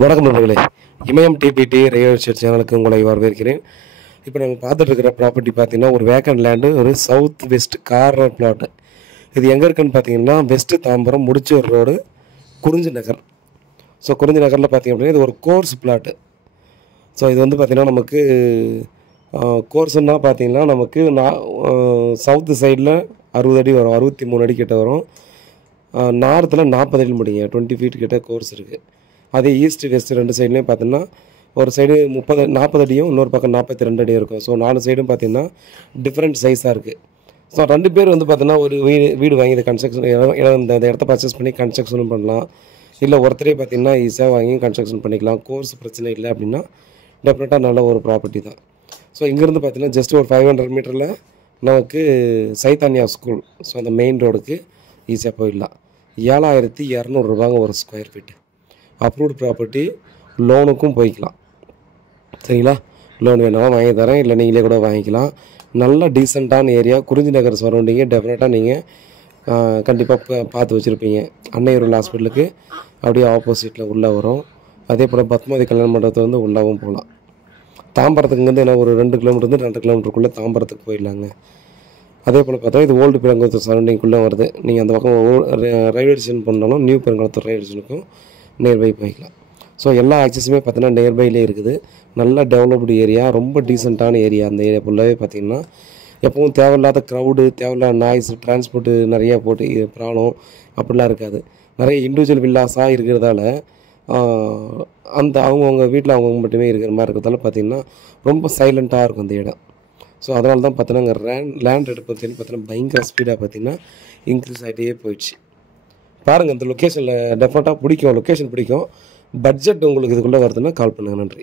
வணக்கம் நண்பர்களே, இமயம் DBT real estate சேனலுக்கு உங்களை வரவேற்கிறேன். இப்போ நம்ம பார்த்துட்டு இருக்கிற ப்ராப்பர்ட்டி பார்த்தீங்கன்னா ஒரு வேக்கண்ட் லேண்டு, ஒரு சவுத் வெஸ்ட் கார்னர் பிளாட்டு. இது எங்கே இருக்குன்னு பார்த்தீங்கன்னா வெஸ்ட்டு தாம்பரம் முடிச்சூர் ரோடு குறிஞ்சி நகர். ஸோ குறிஞ்சி நகரில் பார்த்தீங்க அப்படின்னா இது ஒரு கோர்ஸ் பிளாட்டு. ஸோ இது வந்து பார்த்திங்கன்னா நமக்கு கோர்ஸுன்னா பார்த்தீங்கன்னா நமக்கு சவுத்து சைடில் 60 அடி வரும், 63 அடி கிட்ட வரும். நார்த்தில் 40 அடி முடியுங்க, 20 ஃபீட் கிட்ட கோர்ஸ் இருக்குது. அதே ஈஸ்ட் வெஸ்ட் ரெண்டு சைட்லேயும் பார்த்தீங்கன்னா ஒரு சைடு 40 அடியும் இன்னொரு பக்கம் 42 அடியும் இருக்கும். ஸோ 4 சைடும் பார்த்தீங்கன்னா டிஃப்ரெண்ட் சைஸாக இருக்குது. ஸோ 2 பேர் வந்து பார்த்தீங்கன்னா ஒரு வீடு வாங்கி இதை கன்ஸ்ட்ரக்ஷன் இந்த இடத்த பர்ச்சேஸ் பண்ணி கன்ஸ்ட்ரக்ஷனும் பண்ணலாம். இல்லை ஒருத்தரே பார்த்தீங்கன்னா ஈஸியாக வாங்கி கன்ஸ்ட்ரக்ஷன் பண்ணிக்கலாம். கோர்ஸ் பிரச்சனை இல்லை அப்படின்னா டெஃபினட்டாக நல்ல ஒரு ப்ராப்பர்ட்டி தான். ஸோ இங்கேருந்து பார்த்தீங்கன்னா ஜஸ்ட் ஒரு 500 மீட்டரில் நமக்கு சைத்தானியா ஸ்கூல், ஸோ அந்த மெயின் ரோடுக்கு ஈஸியாக போயிடலாம். 7200 ரூபாங்க ஒரு ஸ்கொயர் ஃபீட்டு. அப்ரூவ்டு ப்ராப்பர்ட்டி, லோனுக்கும் போய்க்கலாம். சரிங்களா? லோன் வேணாலும் வாங்கி தரேன், இல்லை நீங்களே கூட வாங்கிக்கலாம். நல்ல டீசெண்டான ஏரியா, குறிஞ்சி நகர் சரௌண்டிங்கு. டெஃபினட்டாக நீங்கள் கண்டிப்பாக பார்த்து வச்சுருப்பீங்க. அன்னையூர் ஹாஸ்பிட்டலுக்கு அப்படியே ஆப்போசிட்டில் உள்ளே வரும். அதே போல் பத்மாவதி கல்யாண மண்டபத்தை வந்து உள்ளாகவும் போகலாம். தாம்பரத்துக்கு இங்கேருந்து என்ன ஒரு 2 கிலோமீட்டர் 2 கிலோமீட்டருக்குள்ளே தாம்பரத்துக்கு போயிடலாங்க. அதே போல் பார்த்தா இது ஓல்டு பெருங்குளத்தூர் சரௌண்டிங்குள்ளே வருது. நீங்கள் அந்த பக்கம் ரயில்வே ஸ்டேஷன் பண்ணாலும் நியூ பெருங்குளத்தூர் ரயில்வே ஸ்டேஷனுக்கும் நியர்பை போய்க்கலாம். ஸோ எல்லா ஆக்சஸுமே பார்த்தீங்கன்னா நியர்பைலே இருக்குது. நல்ல டெவலப்டு ஏரியா, ரொம்ப டீசெண்டான ஏரியா. அந்த ஏரியா ஃபுல்லாகவே பார்த்திங்கன்னா எப்பவும் தேவையில்லாத க்ரௌடு, தேவையில்லாத நாய்ஸ், டிரான்ஸ்போர்ட்டு நிறையா போட்டு ப்ராப்ளம் அப்படிலாம் இருக்காது. நிறைய இண்டிவிஜுவல் வில்லாஸாக இருக்கிறதால அந்த அவங்கவுங்க வீட்டில் அவங்கவுங்க மட்டுமே இருக்கிற மாதிரி இருக்கிறதால பார்த்திங்கன்னா ரொம்ப சைலண்ட்டாக இருக்கும் அந்த இடம். ஸோ அதனால தான் பார்த்தீங்கன்னா அங்கே லேண்ட் ரேட் பார்த்தீங்கன்னா பயங்கர ஸ்பீடாக பார்த்திங்கன்னா இன்க்ரீஸ் ஆகிட்டே போயிடுச்சு. பாருங்கள், இந்த லொக்கேஷனில் டெஃபினட்டாக பிடிக்கும், லொக்கேஷன் பிடிக்கும். பட்ஜெட் உங்களுக்கு இதுக்குள்ளே வருதுன்னா கால் பண்ணுங்கள். நன்றி.